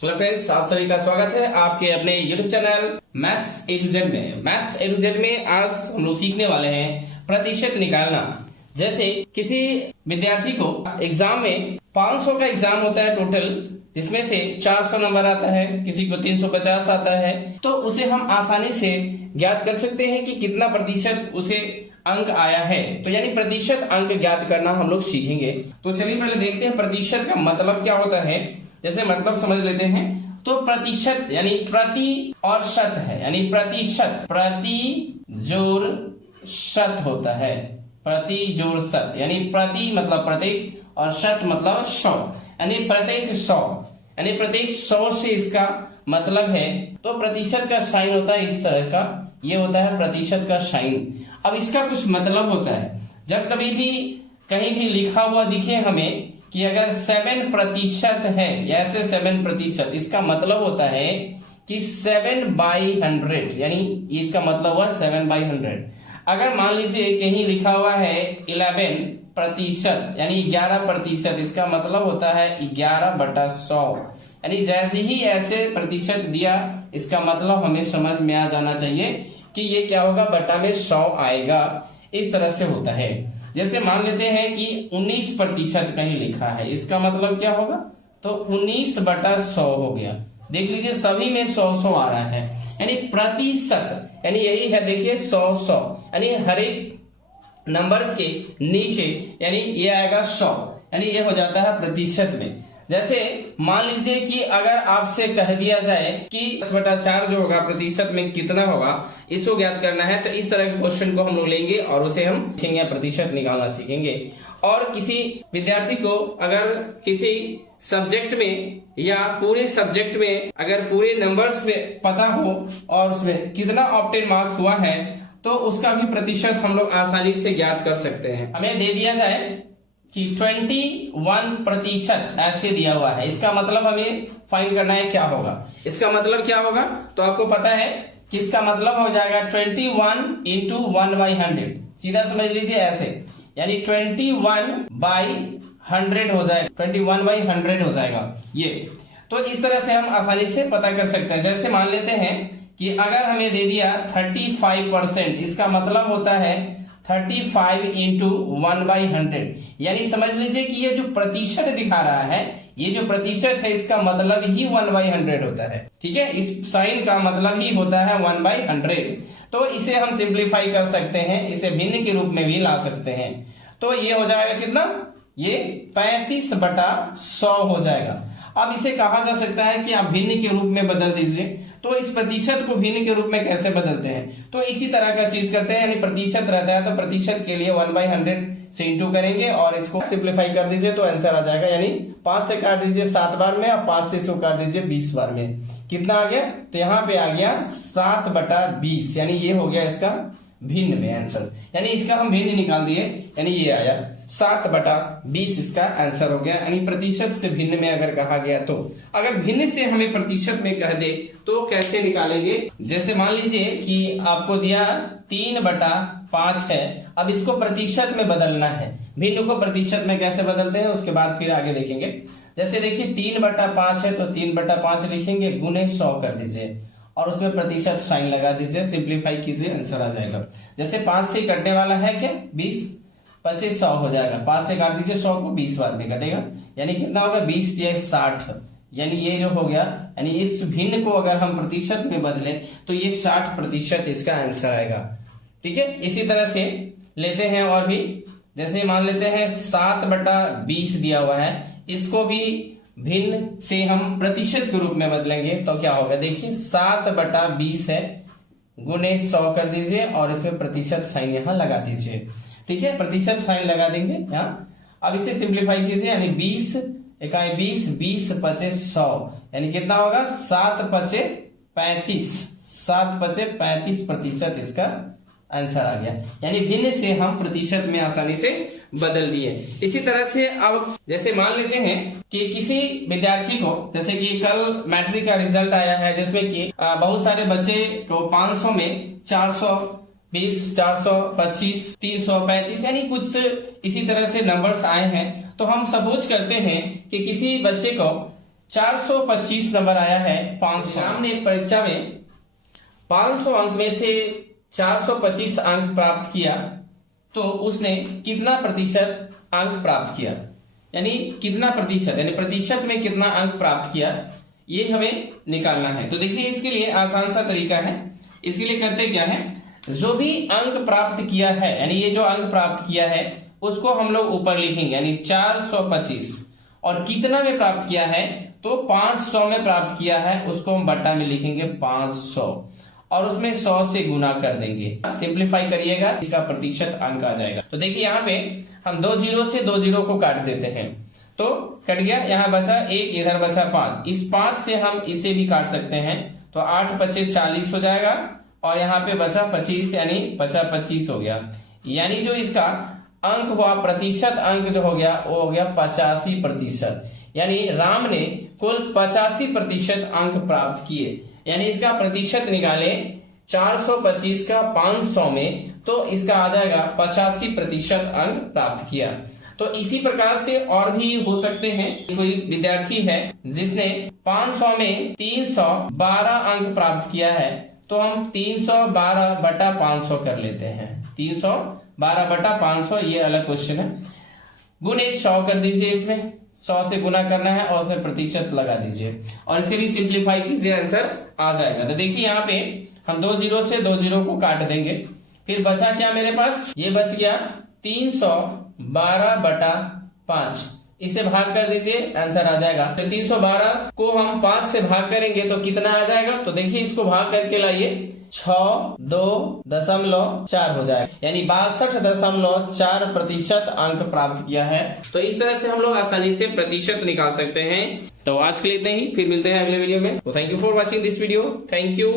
Hello friends, आप सभी का स्वागत है आपके अपने YouTube channel maths A to Z में। मैथ्स ए टू जेड में आज हम लोग सीखने वाले हैं प्रतिशत निकालना। जैसे किसी विद्यार्थी को एग्जाम में 500 का एग्जाम होता है टोटल, जिसमें से 400 नंबर आता है, किसी को 350 आता है, तो उसे हम आसानी से ज्ञात कर सकते हैं कि कितना प्रतिशत उसे अंक आया है। तो यानी प्रतिशत अंक ज्ञात करना हम लोग सीखेंगे। तो चलिए पहले देखते हैं प्रतिशत का मतलब क्या होता है। जैसे मतलब समझ लेते हैं। तो प्रतिशत यानी प्रति और शत है, यानी प्रतिशत, प्रति जोड़ शत होता है, प्रति जोड़ शत, यानी प्रति मतलब प्रत्येक और शत मतलब 100, यानी प्रत्येक 100, यानी प्रत्येक 100 से इसका मतलब है। तो प्रतिशत का साइन होता है इस तरह का, ये होता है प्रतिशत का साइन। अब इसका कुछ मतलब होता है, जब कभी भी कहीं भी लिखा हुआ दिखे हमें कि अगर 7% है, ऐसे 7%, इसका मतलब होता है कि 7/100, यानी इसका मतलब हुआ 7/100। अगर मान लीजिए कहीं लिखा हुआ है 11%, यानी 11%, इसका मतलब होता है 11/100, यानी जैसे ही ऐसे प्रतिशत दिया, इसका मतलब हमें समझ में आ जाना चाहिए कि ये क्या होगा, बटा में 100 आएगा। इस तरह से होता है। जैसे मान लेते हैं कि 19% कहीं लिखा है, इसका मतलब क्या होगा, तो 19/100 हो गया। देख लीजिए सभी में 100 आ रहा है, यानी प्रतिशत, यानी यही है, देखिए 100, यानी हर एक नंबर के नीचे यानी ये आएगा 100, यानी ये हो जाता है प्रतिशत में। जैसे मान लीजिए कि अगर आपसे कह दिया जाए कि 10/4 जो होगा प्रतिशत में कितना होगा, इसको ज्ञात करना है, तो इस तरह के क्वेश्चन को हम लोग लेंगे और उसे हम सीखेंगे, प्रतिशत निकालना सीखेंगे। और किसी विद्यार्थी को अगर किसी सब्जेक्ट में या पूरे सब्जेक्ट में अगर पूरे नंबर्स में पता हो और उसमें कितना ऑप्टेन मार्क्स हुआ है, तो उसका भी प्रतिशत हम लोग आसानी से ज्ञात कर सकते हैं। हमें दे दिया जाए कि 21% ऐसे दिया हुआ है, इसका मतलब हमें फाइंड करना है क्या होगा। इसका मतलब क्या होगा, तो आपको पता है कि इसका मतलब हो जाएगा 21 × 1/100, सीधा समझ लीजिए ऐसे, यानी 21/100 हो जाएगा, 21/100 हो जाएगा ये। तो इस तरह से हम आसानी से पता कर सकते हैं। जैसे मान लेते हैं कि अगर हमें दे दिया 35%, इसका मतलब होता है 35 × 1/100, यानी समझ लीजिए कि ये जो प्रतिशत दिखा रहा है, ये जो प्रतिशत है, इसका मतलब ही 1/100 होता है। ठीक है, इस साइन का मतलब ही होता है 1/100। तो इसे हम सिंप्लीफाई कर सकते हैं, इसे भिन्न के रूप में भी ला सकते हैं। तो ये हो जाएगा कितना, ये 35/100 हो जाएगा। अब इसे कहा जा सकता है कि आप भिन्न के रूप में बदल दीजिए। तो इस प्रतिशत को भिन्न के रूप में कैसे बदलते हैं, तो इसी तरह का चीज करते हैं, यानी प्रतिशत रहता है तो प्रतिशत के लिए 1/100 से इंटू करेंगे और इसको सिंप्लीफाई कर दीजिए तो आंसर आ जाएगा। यानी 5 से काट दीजिए 7 बार में और 5 से इसको काट दीजिए 20 बार में। कितना आ गया, तो यहाँ पे आ गया 7/20, यानी ये हो गया इसका भिन्न में आंसर, यानी इसका हम भिन्न निकाल दिए, यानी ये आया 7/20, इसका आंसर हो गया। यानी प्रतिशत से भिन्न में अगर कहा गया, तो अगर भिन्न से हमें प्रतिशत में कह दे तो कैसे निकालेंगे। जैसे मान लीजिए कि आपको दिया 3/5 है, अब इसको प्रतिशत में बदलना है। भिन्न को प्रतिशत में कैसे बदलते हैं उसके बाद फिर आगे देखेंगे। जैसे देखिए 3/5 है, तो 3/5 लिखेंगे, गुने 100 कर दीजिए और उसमें प्रतिशत साइन लगा दीजिए, सिंप्लीफाई कीजिए, आंसर आ जाएगा। जैसे 5 से कटने वाला है क्या, 20, 25, 100 हो जाएगा। 5 से काट दीजिए 100 को, 20 बार में कटेगा, यानी कितना होगा, 20 × 60, यानी ये जो हो गया, यानी इस भिन्न को अगर हम प्रतिशत में बदले तो ये 60% इसका आंसर आएगा। ठीक है, इसी तरह से लेते हैं और भी। जैसे मान लेते हैं 7/20 दिया हुआ है, इसको भी भिन्न से हम प्रतिशत के रूप में बदलेंगे तो क्या होगा, देखिए 7/20 है, गुने 100 कर दीजिए और इसमें प्रतिशत साइन यहाँ लगा दीजिए। ठीक है, प्रतिशत साइन लगा देंगे यहाँ। अब इसे सिंप्लीफाई कीजिए, यानी 20 × 20, 20 × 25, 100, यानी कितना होगा, 7/35, 7/35% इसका आंसर आ गया। यानी भिन्न से हम प्रतिशत में आसानी से बदल दिए। इसी तरह से अब जैसे मान लेते हैं कि किसी विद्यार्थी को, जैसे कि कल मैट्रिक का रिजल्ट आया है, जिसमें कि बहुत सारे बच्चे को 500 में 420, 425, 335, यानी कुछ इसी तरह से नंबर्स आए हैं। तो हम सपोज करते हैं कि किसी बच्चे को 425 नंबर आया है 500। हमने परीक्षा में 500 अंक में से 425 अंक प्राप्त किया तो उसने कितना प्रतिशत अंक प्राप्त किया, यानी कितना प्रतिशत, यानी प्रतिशत में कितना अंक प्राप्त किया, ये हमें निकालना है। तो देखिए इसके लिए आसान सा तरीका है। इसके लिए करते क्या है, जो भी अंक प्राप्त किया है, यानी ये जो अंक प्राप्त किया है उसको हम लोग ऊपर लिखेंगे, यानी 425, और कितना में प्राप्त किया है तो 500 में प्राप्त किया है, उसको हम बट्टा में लिखेंगे 500 और उसमें 100 से गुना कर देंगे। सिंप्लीफाई करिएगा, इसका प्रतिशत अंक आ जाएगा। तो देखिए यहाँ पे हम 2 जीरो से 2 जीरो को काट देते हैं, तो कट गया, यहाँ बचा 1, इधर बचा 5। इस 5 से हम इसे भी काट सकते हैं, तो 8 पचे 40 हो जाएगा, और यहाँ पे बचा 25, यानी बचा 25 हो गया। यानी जो इसका अंक हुआ, प्रतिशत अंक जो हो गया वो हो गया 85%। यानी राम ने कुल 85% अंक प्राप्त किए। यानी इसका प्रतिशत निकाले 425 का 500 में, तो इसका आ जाएगा 85% अंक प्राप्त किया। तो इसी प्रकार से और भी हो सकते हैं। कोई विद्यार्थी है जिसने 500 में 312 अंक प्राप्त किया है, तो हम 312 बटा 500 कर लेते हैं। 312 बटा 500, ये अलग क्वेश्चन है। गुणे 100 कर दीजिए, इसमें 100 से गुना करना है और उसमें प्रतिशत लगा दीजिए और इसे भी सिंप्लीफाई कीजिए, आंसर आ जाएगा। तो देखिए यहाँ पे हम 2 जीरो से 2 जीरो को काट देंगे, फिर बचा क्या मेरे पास, ये बच गया 312 बटा 5, इसे भाग कर दीजिए, आंसर आ जाएगा। तो 312 को हम 5 से भाग करेंगे तो कितना आ जाएगा, तो देखिए इसको भाग करके लाइए, 6.2.4 हो जाएगा, यानी 62.4% अंक प्राप्त किया है। तो इस तरह से हम लोग आसानी से प्रतिशत निकाल सकते हैं। तो आज के लिए इतना ही, फिर मिलते हैं अगले वीडियो में। तो thank you for watching this video. Thank you.